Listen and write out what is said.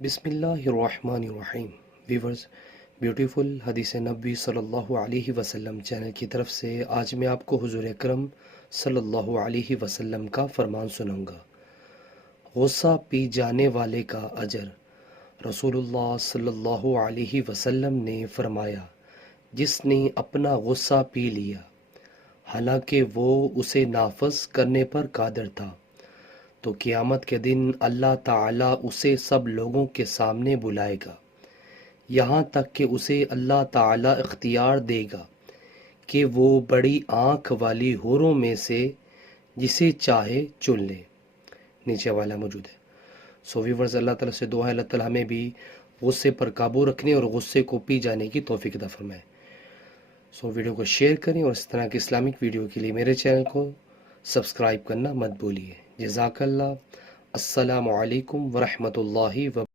بسم اللہ الرحمن الرحیم ویورز، بیوٹیفل حدیث نبوی صلی اللہ علیہ وسلم چینل کی طرف سے آج میں آپ کو حضور اکرم صلی اللہ علیہ وسلم کا فرمان سناؤں گا۔ غصہ پی جانے والے کا اجر۔ رسول اللہ صلی اللہ علیہ وسلم نے فرمایا، جس نے اپنا غصہ پی لیا حالانکہ وہ اسے نافذ کرنے پر قادر تھا، تو قیامت کے دن اللہ تعالیٰ اسے سب لوگوں کے سامنے بلائے گا، یہاں تک کہ اسے اللہ تعالیٰ اختیار دے گا کہ وہ بڑی آنکھ والی حوروں میں سے جسے چاہے چن لے۔ نیچے والا موجود ہے۔ ویورز، اللہ تعالیٰ سے دعا ہے اللہ تعالیٰ ہمیں بھی غصے پر قابو رکھنے اور غصے کو پی جانے کی توفیق عطا فرمائے۔ ویڈیو کو شیئر کریں اور اس طرح کی اسلامک ویڈیو کے لیے میرے چینل کو سبسکرائب کرنا مت بھولیے۔ جزاک اللہ۔ السلام علیکم ورحمۃ اللہ وبرکاتہ۔